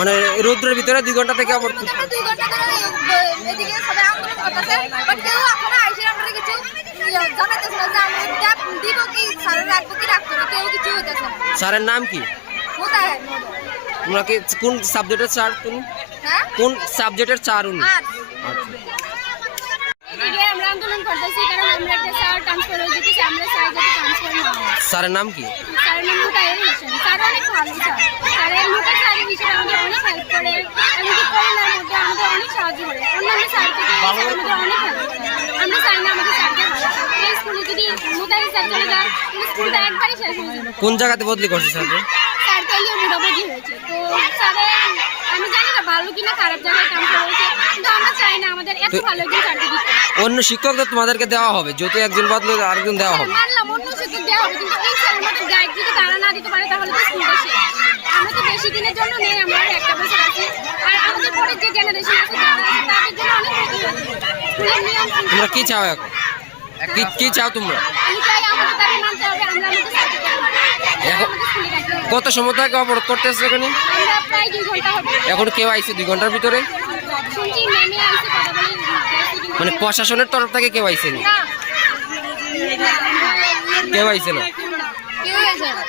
মানে রৌদ্রের ভিতরে 2 ঘন্টা থেকে আবার স্যারের নাম কি? তোমরা কি কোন সাবজেক্টের স্যার? তুমি কোন সাবজেক্টের স্যার উনি? আমরা আন্দোলন করতেছি কারণ আমরা একটা স্যার ট্রান্সফার হয়ে যেতেছি, আমরা চাই যাতে ট্রান্সফার না হয়। স্যারের নাম কি? স্যারের নাম মুতাহির হোসেন। স্যার অনেক ভালো স্যার। স্যারের মুখে স্যারের বিষয়ে আমাদের অনেক হেল্প করে, এমনকি করোনার মধ্যে আমাদের অনেক সাহায্য করে। অন্যান্য স্যার থেকে আমাদের অনেক হেল্প করে। আমরা চাই না আমাদের স্যারকে এই স্কুলে যদি মুতাহির স্যার চলে যায়, স্কুলটা একবারই শেষ হয়ে যাবে। কোন জায়গাতে বদলি করছে স্যার? স্যার তেলিও বুড়াবুড়ি হয়েছে। তো স্যারের আমি জানি না ভালো কিনা খারাপ জায়গায় কাম করেছে, কিন্তু আমরা চাই না আমাদের এত ভালো একজন স্যারকে দিতে। অন্য শিক্ষকদের তোমাদেরকে দেওয়া হবে, যেহেতু একজন বদলে আরেকজন দেওয়া হবে। মানলাম অন্য শিক্ষক দেওয়া হবে, কিন্তু এই স্যারের মতো গাইড যদি তারা না দিতে পারে তাহলে তো স্কুলটা শেষ। আমরা তো বেশি দিনের জন্য নেই, আমরা একটা বছর আছি। আর আমাদের পরে যে জেনারেশন আছে যারা আছে তাদের জন্য অনেক ক্ষতি হচ্ছে। স্কুলের নিয়ম তোমরা কি চাও এখন? কি চাও তোমরা? আমি চাই আমাদের দাবি মানতে হবে, আমরা আমাদের স্যারকে এখন কত সময় থেকে অবরোধ করতেছে এখানে? আমরা প্রায় 2 ঘন্টা হবে। এখন কেউ আইছে 2 ঘন্টার ভিতরে? শুনছি নেমে আইছে কথা বলে মানে প্রশাসনের তরফ থেকে কেউ আইছে না? না কেউ আইছে না? কেউ আইছে না।